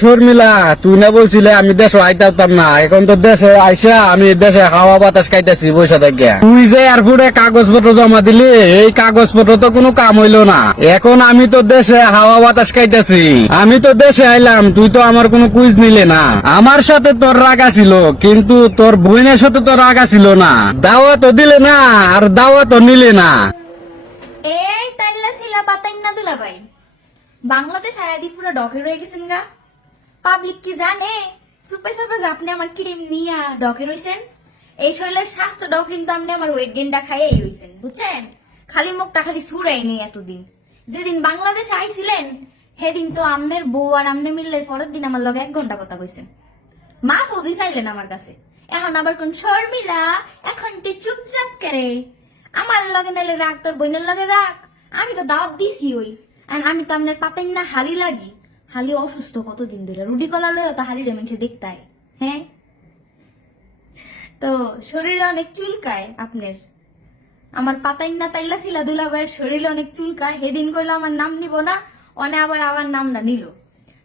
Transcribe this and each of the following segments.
শর্মিলা, তুই না বলছিলে আমি দেশে আইতাম না। এখন তো দেশে আইসা আমি দেশে হাওয়া বাতাস খাইতেছি বৈশা থেকে তুই যে এয়ারপোর্টে কাগজপত্র জমা দিলি, এই কাগজপত্র তো কোনো কাম হইল না। এখন আমি তো দেশে হাওয়া বাতাস খাইতেছি। আমি তো দেশে আইলাম, তুই তো আমার কোনো কুইজ নিলে না। আমার সাথে তোর রাগা ছিল কিন্তু তোর বোনের সাথে তো রাগা ছিল না। দাওয়া তো দিলে না, আর দাওয়া তো নিলে না। এই তাইলা পাতাই না দিলা ভাই বাংলাদেশ আয়াদি পুরো ডকে রয়ে গেছেন গা। পাবলিক কি জানে? সুপার সাপাস আপনি আমার ক্রিম নিয়া ডকে রইছেন। এই শরীরের ডক কিন্তু আপনি আমার ওয়েট গেনটা খাইয়াই হইছেন বুঝছেন? খালি মুখটা খালি সুরাই নেই এতদিন। যেদিন বাংলাদেশ আইছিলেন, সেদিন তো আমনের বউ আর আমনে মিললে পরের দিন আমার লগে এক ঘণ্টা কথা কইছেন। মা ফৌজি চাইলেন আমার কাছে। এখন আবার কোন শর্মিলা? এখন তুই চুপচাপ করে? আমার লগে নাইলে রাখ তোর বোনের লগে রাখ আমি তো দাওয়াত দিছি ওই। আর আমি তো আপনার পাতাই না, হালি লাগি। হালি অসুস্থ কতদিন ধরে? রুডি কলা লয়ে তো হালি রেমেন্সে দেখতাই হ্যাঁ? তো শরীরে অনেক চুলকায় আপনার। আমার পাতাই না, তাইলা ছিলা দুলাভাইয়ের শরীরে অনেক চুলকায়। সেদিন কইলো আমার নাম নিব না, অনে আবার আমার নামটা নিল।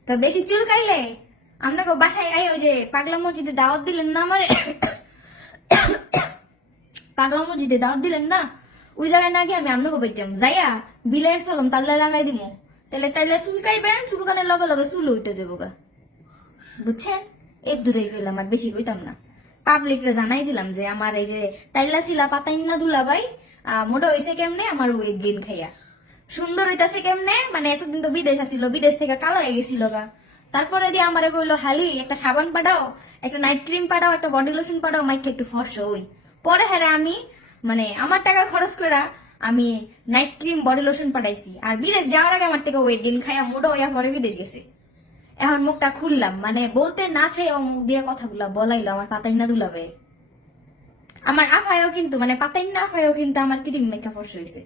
তা বেশি চুলকাইলে আপনাকে বাসায় আই ওই যে পাগলা মসজিদে দাওয়াত দিলেন না আমারে? পাগলা মসজিদে দাওয়াত দিলেন না? ওই জায়গায় না গিয়ে আমি আপনাকে বলতাম যাইয়া বিলের চলম, তাল্লা লাগাই দিব তাহলে তাইলে চুলকাইবেন চুলকানের লগে লগে চুল উঠে যাব গা বুঝছেন? এর দূরে গেলাম, আর বেশি কইতাম না। পাবলিকরে জানাই দিলাম যে আমার এই যে তাইলা ছিলা পাতাইন না দুলা ভাই মোটা হইছে কেমনে? আমার ওয়েট গেইন খাইয়া। সুন্দর হইতাছে কেমনে? মানে এতদিন তো বিদেশ আসিল, বিদেশ থেকে কালো হয়ে গেছিল গা। তারপরে দিয়ে আমারে কইলো, হালি, একটা সাবান পাঠাও, একটা নাইট ক্রিম পাঠাও, একটা বডি লোশন পাঠাও, মাইকে একটু ফর্স হই। পরে হ্যাঁ আমি মানে আমার টাকা খরচ করে আমি নাইট ক্রিম বডি লোশন পাঠাইছি। আর বিদেশ যাওয়ার আগে আমার থেকে ওয়েট গেন খাইয়া মোটা হইয়া পরে বিদেশ গেছে। এখন মুখটা খুললাম মানে বলতে না চাই ও মুখ দিয়ে কথাগুলা বলাইলো, আমার পাতাই না দুলাবে আমার আফায়ও কিন্তু মানে পাতাই না আফায়ও কিন্তু আমার ক্রিম মেকআপ ফর্স হয়েছে